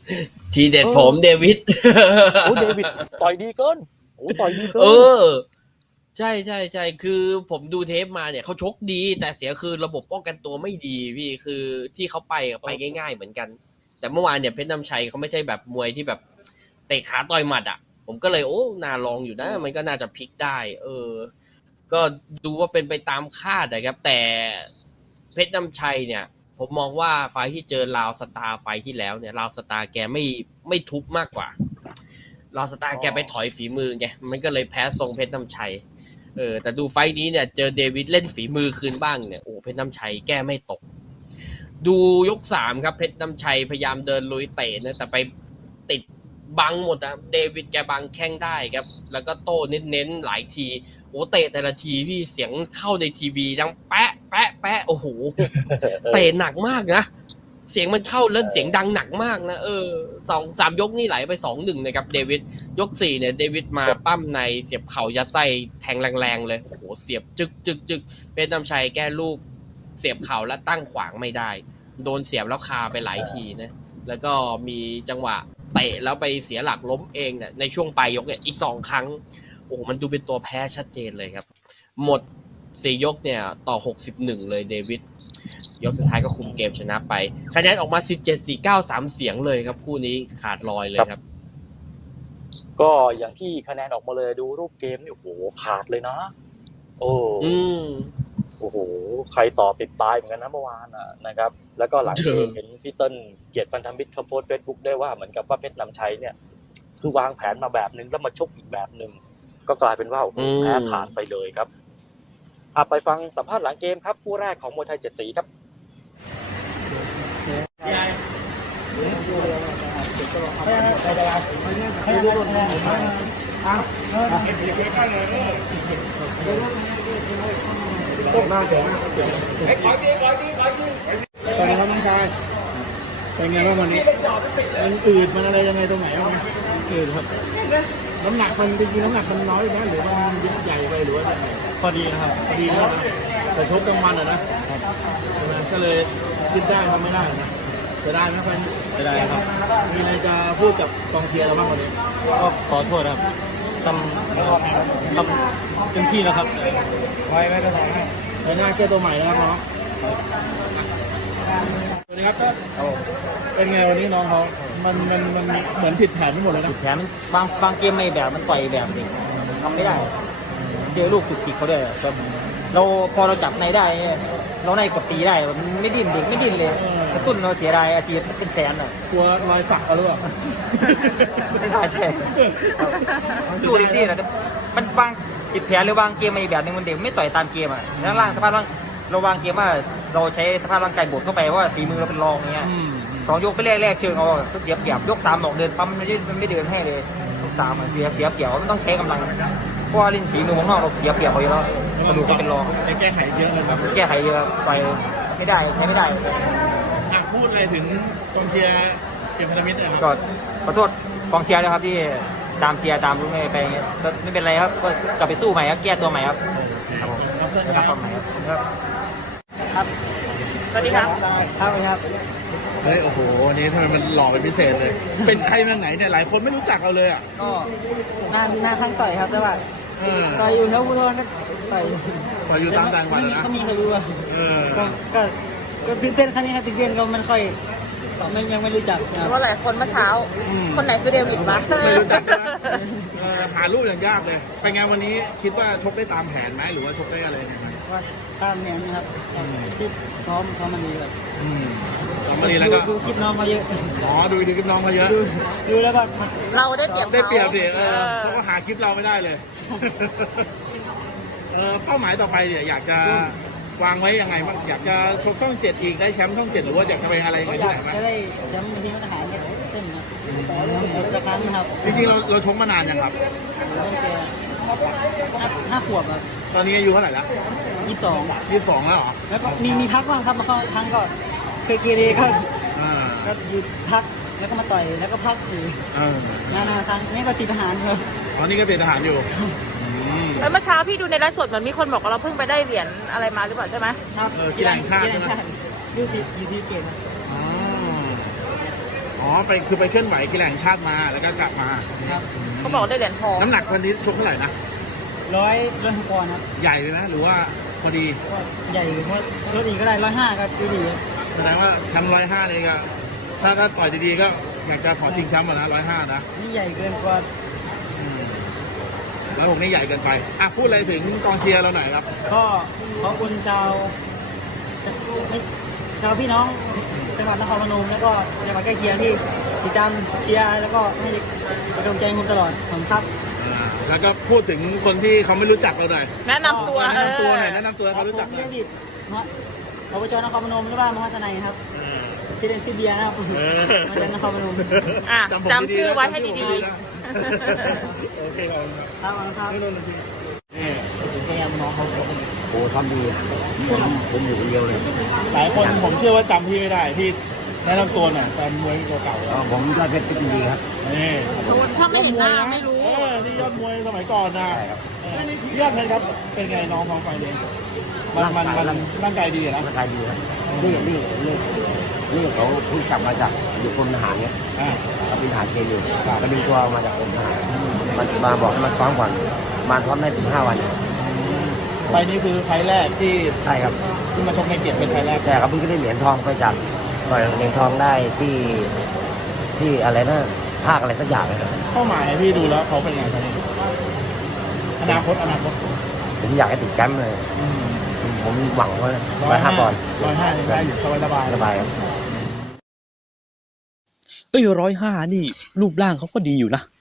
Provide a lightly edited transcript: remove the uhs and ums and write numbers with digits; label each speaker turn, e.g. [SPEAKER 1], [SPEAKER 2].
[SPEAKER 1] ทีเด็ดผมเดวิด
[SPEAKER 2] โอ้เดวิดต่อยดีเกินโอ้ต่อยดีเกิน
[SPEAKER 1] ใช่ใช่ใช่คือผมดูเทปมาเนี่ยเขาชกดีแต่เสียคือระบบป้องกันตัวไม่ดีพี่คือที่เขาไปง่ายๆเหมือนกันแต่เมื่อวานเนี่ยเพชรน้ำชัยเขาไม่ใช่แบบมวยที่แบบเตะขาต่อยหมัดอ่ะผมก็เลยน่าลองอยู่นะมันก็น่าจะพลิกได้ก็ดูว่าเป็นไปตามคาดนะครับแต่เพชรน้ำชัยเนี่ยผมมองว่าไฟที่เจอลาวสตาร์ไฟที่แล้วเนี่ยลาวสตาร์แกไม่ทุบมากกว่าลาวสตาร์แกไปถอยฝีมือไงมันก็เลยแพ้ทรงเพชรน้ำชัยแต่ดูไฟนี้เนี่ยเจอเดวิดเล่นฝีมือคืนบ้างเนี่ยเพชรน้ำชัยแก้ไม่ตกดูยก3ครับเพชรน้ำชัยพยายามเดินลุยเตะนะแต่ไปติดบังหมดนะเดวิดแกบังแข้งได้ครับแล้วก็โต้เน้นหลายทีเตะแต่ละทีพี่เสียงเข้าในทีวีดังแปะแปะแปะโอ้โหเตะหนักมากนะเสียงมันเข้าแล้วเสียงดังหนักมากนะ2-3 ยกนี่ไหลไป 2-1 นะครับเดวิดยก4เนี่ยเดวิดมาปั้มในเสียบเข่ายัดไส้แทงแรงๆเลยโอ้โหเสียบจึกเพชรน้ำชัยแก้ลูกเสียบเข่าแล้วตั้งขวางไม่ได้โดนเสียบแล้วคาไปหลายทีนะแล้วก็มีจังหวะเตะแล้วไปเสียหลักล้มเองเนี่ยในช่วงปลายยกเนี่ยอีก2 ครั้งโอ้โหมันดูเป็นตัวแพ้ชัดเจนเลยครับหมด4 ยกเนี่ยต่อ61เลยเดวิดยกสุดท้ายก็คุมเกมชนะไปคะแนนออกมา17-4-9 3 เสียงเลยครับคู่นี้ขาดลอยเลยครับ
[SPEAKER 2] ก็อย่างที่คะแนนออกมาเลยดูรูปเกมนี่โอ้โหขาดเลยนะโอ้โหใครต่อติดตายเหมือนกันนะเมื่อวานนะครับแล้วก็หลังเกมเห็นพี่เติ้ลเกียรติพันธมิตรเขาโพสต์ Facebook ได้ว่าเหมือนกับว่าเพชรน้ำชัยเนี่ยคือวางแผนมาแบบนึงแล้วมาชกอีกแบบนึงก็กลายเป็นว่าแพ้ขาดไปเลยครับไปฟังสัมภาษณ์หลังเกมครับคู่แรกของมวยไทย7 สีครับ
[SPEAKER 3] ตกหน้าเสียงขอดีตอนนี้ครับน้องชายเป็นไงบ้างวันนี้มันอืดมันอะไรยังไงตรงไหนบ้างอืดครับน้ำหนักมันจริงๆน้ำหนักมันน้อยไหมหรือว่ามันใหญ่ไปหรือว่าพอดีนะครับพอดีนะครับแต่ชกกลางวันนะก็เลยคิดได้ทำไม่ได้นะจะได้ไหมครับจะได้ครับมีอะไรจะพูดกับกองเชียร์เราบ้างวันนี้ก็ขอโทษครับทำเต็มที่แล้วครับไว้ไม่เป็นไรครับในหน้าแก้ตัวใหม่แล้วครับน้องสวัสดีครับเป็นไงวันนี้น้องเขามันเหมือนผิดแผนทั้งหมดเลยนะ
[SPEAKER 4] ผิดแผนบางเกมไม่แบบมันต่อยแบบนี้ทำไม่ได้เจอลูกจุกจิกเขาด้วยเราพอเราจับในได้เราในกับตีได้มันไม่ดิ้นเด็กไม่ดิ้นเลยกระตุ้นเราเสียดายอาชีพเป็นแสนอ่ะ
[SPEAKER 3] กลัวรอยสักหรือเปล่า
[SPEAKER 4] ไม่ได้ใช่สู้ดีที่นะมันบางผิดแผนหรือบางเกมไม่แบบนึงมันเด็กไม่ต่อยตามเกมอ่ะด้านล่างสภาพร่างเราวางเกมว่าเราใช้สภาพร่างกายบดเข้าไปว่าฝีมือเราเป็นรองเงี้ย2 ยกไปแรกเชิงเอาก็เสียเปรียบยก3ออกเดินปั๊มมันไม่เดินให้เลยยก3เสียเปรียบมันต้องใช้กำลังเพราะว่าเล่นฝีมือของนอกเราเสียเปรียบเขาอยู่แล้วกระดูกก็เป็นรอง
[SPEAKER 3] แก้ไขเยอะเลยครับ
[SPEAKER 4] แก้ไขเยอะไปไม่ได้ใช้ไม่ได้
[SPEAKER 3] พูดอะไรถึงกองเชียร์เป็นพันธมิตร
[SPEAKER 4] ก็ขอโทษกองเชียร์นะครับที่ตามเชียร์ตามรู้ไปไม่เป็นไรครับก็กลับไปสู้ใหม่ครับแก้ตัวใหม่ครับครับผมนะครับใหม่ครับ
[SPEAKER 5] สวัสดีครับ
[SPEAKER 4] ครับ
[SPEAKER 3] เฮ้ยโอ้โหวันนี้ทำไมมันหล่อเป็นพิเศษเลยเป็นใครมาไหนเนี่ยหลายคนไม่รู้จักเราเลย
[SPEAKER 5] ก็หน้าข้างต่อยครับแต่ว่าต่อยอยู่แล้วพุทธนต่อย
[SPEAKER 3] อยู่ตามต่างจังหวัดนะ
[SPEAKER 5] เขามีใครรู้อ่ะก็ตื่นเต้นครั้งนี้ครับตื่นเต้นก็มันค่อยยังไม่รู้จัก
[SPEAKER 6] เพราะหลายคนเมื่อเช้าคนไหนคือเดวิดบ้าง
[SPEAKER 3] ไม่รู้จักหารูปอย่างยากเลยเป็นไงวันนี้คิดว่าชกได้ตามแผนไหมหรือว่าชกได้อะไร
[SPEAKER 5] ว่าตามแผนนะครับที่ซ้อมมาดีแบบ
[SPEAKER 3] ซ้อมมาดีแล้วก็
[SPEAKER 5] ดูคลิปน้องมาเยอะ
[SPEAKER 3] ดูคลิปน้องมาเยอะ
[SPEAKER 5] ดูแล้วก็
[SPEAKER 6] เราได้เปรียบ
[SPEAKER 3] ดิเพราะว่าหาคลิปเราไม่ได้เลยเป้าหมายต่อไปเนี่ยอยากจะวางไว้ยังไงบ้างอยากจะชกช่อง7อีกได้แชมป์ช่อง7หรือว่าอยากจะเป็นอะไรยังไง
[SPEAKER 5] อยากจะได้แชมป์ทีมทหารเนี่ยเส้นนะแต่ครั้งนะครับ
[SPEAKER 3] จริงๆเราชกมานานยังครับ
[SPEAKER 5] 5 ขวบครับ
[SPEAKER 3] ตอนนี้อายุเท่าไหร่แล้ว
[SPEAKER 5] 22
[SPEAKER 3] แล้วเหรอ
[SPEAKER 5] แล้วก็มีพักบ้างครับมาเข้าครั้งก็เคยเกเรก็หยุดพักแล้วก็มาต่อยแล้วก็พักอยู่งานครั้งนี้ก็ติดทหารครับ
[SPEAKER 3] นี่ก็ติดทหารอยู่
[SPEAKER 6] แล้วเมื่อเช้าพี่ดูในไลฟ์สดเหมือนมีคนบอกว่าเราเพิ่งไปได้เหรียญอะไรมาหรือเปล่าใช่ไหม
[SPEAKER 5] ครับ
[SPEAKER 3] กีฬาแห่งชาติ
[SPEAKER 5] ยูทีเกม
[SPEAKER 3] อ๋อไปคือไปเคลื่อนไหวกีฬาแห่งชาติมาแล้วก็กลับมา
[SPEAKER 5] ครับ
[SPEAKER 6] เขาบอกได้เหรียญทอง
[SPEAKER 3] น้ำหนักวันนี้ชกเท่าไหร่นะ
[SPEAKER 5] 106 ปอนด์ครับ
[SPEAKER 3] ใหญ่เลยนะหรือว่าพอดี
[SPEAKER 5] ก็ใหญ่เพราะรถอีกก็ได้105ครับดีๆครับ
[SPEAKER 3] แสดงว่าทำ105เลยก็ถ้าต่อยดีๆก็อยากจะขอชิงแชมป์นะ105นะ
[SPEAKER 5] นี่ใหญ่เกินกว่า
[SPEAKER 3] แล้วผมนี่ใหญ่เกินไปอ่ะพูดอะไรถึงกองเชียร์เราหน่อยครับ
[SPEAKER 5] ก็ขอบคุณชาวพี่น้องจังหวัดนครพนมแล้วก็จังหวัดใกล้เคียงที่ติดตามเชียร์แล้วก็ให้กำลังใจผมตลอดผมครับ
[SPEAKER 3] แล้วก็พูดถึงคนที่เขาไม่รู้จักเราหน่อย
[SPEAKER 6] แนะนำตัว
[SPEAKER 3] แนะนำตัวหน่อยแนะนำตัวให้เขารู้จักห
[SPEAKER 5] ผม
[SPEAKER 3] น่อย
[SPEAKER 5] ดิตอบจนครพนมหรือว่ามหาทนายครับชื่อเล่นชื่อเบียร์นะครับมาจากนครพนม
[SPEAKER 6] อ่ะ
[SPEAKER 3] ผม
[SPEAKER 6] จำชื่อไว้ให้ดี
[SPEAKER 3] โอเคขอบคุณครับ
[SPEAKER 5] ครับ
[SPEAKER 3] นี่ผมแกน้องเขา
[SPEAKER 7] โอ้ทำดีผมอยู่คนเดียวเลย
[SPEAKER 3] หลายคนผมเชื่อว่าจำพี่ไม่ได้พี่แนะนำตัวหน่อยแฟนมวยตัวเก่า
[SPEAKER 7] ผมยอดเพชรเป็นดีครับ
[SPEAKER 3] นี่
[SPEAKER 6] ๆถ้าไม่เห็นหน้าไม่รู้
[SPEAKER 3] นี่ยอดมวยสมัยก่อนนะ
[SPEAKER 7] ใช่ครับ
[SPEAKER 3] ยอดเพชรครับเป็นไงน้องฟังไฟเลยมันร่างกายดีนะ
[SPEAKER 7] ร่างกายดีครับนี่เขาเพิ่งกลับมาจากอยู่กรมทหารเนี่ย เขาเป็นทหารเกณฑ์อยู่ก็ดึงตัวมาจากกรมทหารมาบอกให้มาซ้อมก่อนมาซ้อมได้15 วัน
[SPEAKER 3] ไฟนี้คือไฟแรกที่
[SPEAKER 7] ใช่ครับ
[SPEAKER 3] มาชมในเกียรติเป็นไฟแรก
[SPEAKER 7] แต่เขาเพิ่งได้เหรียญทองไปจากต่อยเหรียญทองได้ที่อะไรนะภาคอะไรสักอย่างเลยครับ
[SPEAKER 3] เป้าหมายพี่ดูแล้วเขาเป็นไงตอนนี้อนาคต
[SPEAKER 7] ผมอยากให้ติดแชมป์เลย ผมหวังว่า105 ปอนด์
[SPEAKER 3] 105ได้อยู่สบาย
[SPEAKER 7] สบายครับ
[SPEAKER 8] 105นี่รูปร่างเขาก็ดีอยู่นะ